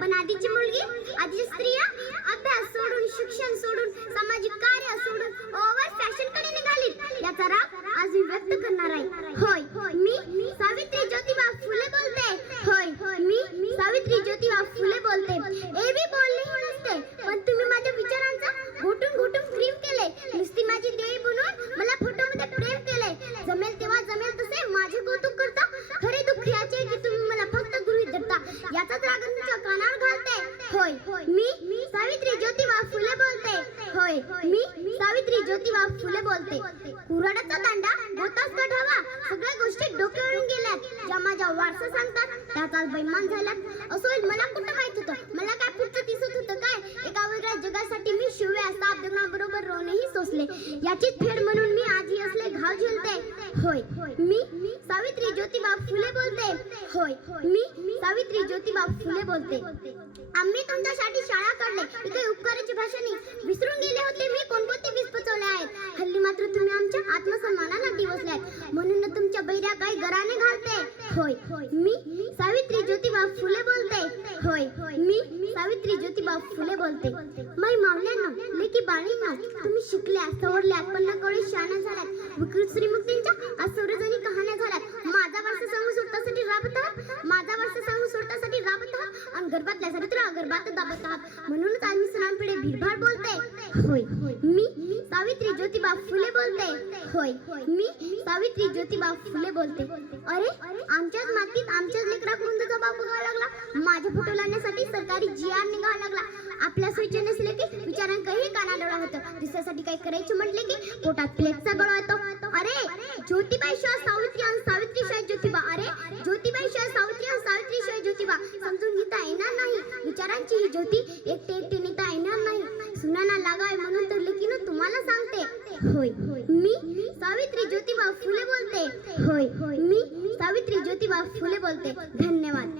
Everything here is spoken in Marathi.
पण आधीची मुलगी, आधीच्या स्त्रिया अभ्यास सोडून, शिक्षण सोडून, सामाजिक कार्य सोडून ओव्हर फॅशन कडे निघालीत. याचा राग आज मी व्यक्त करणार आहे. होय, मी सावित्री ज्योतिबा फुले बोलते. होय, मी सावित्री ज्योतिबा फुले बोलते. एरवी बोललेही नसते, पण तुम्ही माझ्या विचारांचा घोटून घोटून प्रेम केले. नुसती माझी देवी बनवून मला फोटोमध्ये प्रेम केले. जमेल तेव्हा जमेल तसे माझे कौतुक करता. खरे दुःख याचे की तुम्ही मला फक्त गृहीत धरता. याचाच राग तुमच्या कानावर घालते. होय, मी सावित्री ज्योतिबा फुले बोलते. होय, मी सावित्री ज्योतिबा फुले बोलते. कुऱ्हाडाचा दांडा, भोवताच गढावा, सगळ्या गोष्टी डोक्यावरून गेल्यात. ज्या माझ्या वारसा सांगतात त्याच आज बैमान झाल्यात. असं होईल मला कुठं माहित होतं? मला काय पुढचं दिसत होतं काय? एका वेगळ्या जगासाठी मी शिव्या साप दगडांबरोबर रोवणेही सोसले. याचीच फेड म्हणून मी आजी असले घाव झेलते. होय, मी सावित्री ज्योतिबा फुले बोलते. होय, मी सावित्री ज्योतिबा फुले बोलते. आम्ही तुमच्यासाठी शाळा काढले. इथे उपकाराची भाषा नाही. विसरून गेले होते मी कोणकोणते वीज पचवले आहेत. हल्ली मात्र तुम्ही आमच्या आत्मसन्मानाला डिवचल्यात. म्हणून तुमच्या बैऱ्या काही गराने घालते. होय, मी सावित्री ज्योतिबा फुले बोलते. होय, मी सावित्री ज्योतिबा फुले बोलते. माई मावल्यांनो, लेकी बाळींनो, तुम्ही शिकल्या, सवरल्या, पण नकळत शहाण्या झाल्यात. विकृत श्रीमुक्तींच्या आज सर्वजणी कहाण्या झाल्यात. माझा वारसा सांगू सुटण्यासाठी राबत आहात. माझा वारसा सांगू सुटण्यासाठी राबत आहात आणि गर्भातल्या चरित्र गर्भात दाबत आहात. म्हणूनच आम्ही सणांपुढे भीडभाड बोलते. होय, मी सावित्री ज्योतिबा फुले बोलते. होय, मी सावित्री ज्योतिबा फुले बोलते. अरे, आमच्याच मातीत आमच्याच लेकराकडून तुझा बाप बघावा लागला. माझे फोटो लावण्यासाठी सरकारी GR निघावा लागला. आपल्या सोयीचे नसले की विचारांकही कानाडोळा होतं. दुसऱ्यासाठी काही करायचे म्हटले की पोटात फ्लेक्सचा गळा येतो. अरे, ज्योतिबाईशिवाय सावित्री आणि सावित्रीशिवाय ज्योतिबा. अरे, ज्योतिबाईशिवाय सावित्री आणि सावित्रीशिवाय ज्योतिबा. समजून घेता येणार नाही. विचारांची ही ज्योती एकटे एकटे नेता येणार नाही. सुनाना लागाय म्हणून तर लेकीनं तुम्हाला सांगते. होय, मी सावित्री ज्योतिबा फुले बोलते. होय, मी सावित्री ज्योतिबा फुले बोलते. धन्यवाद.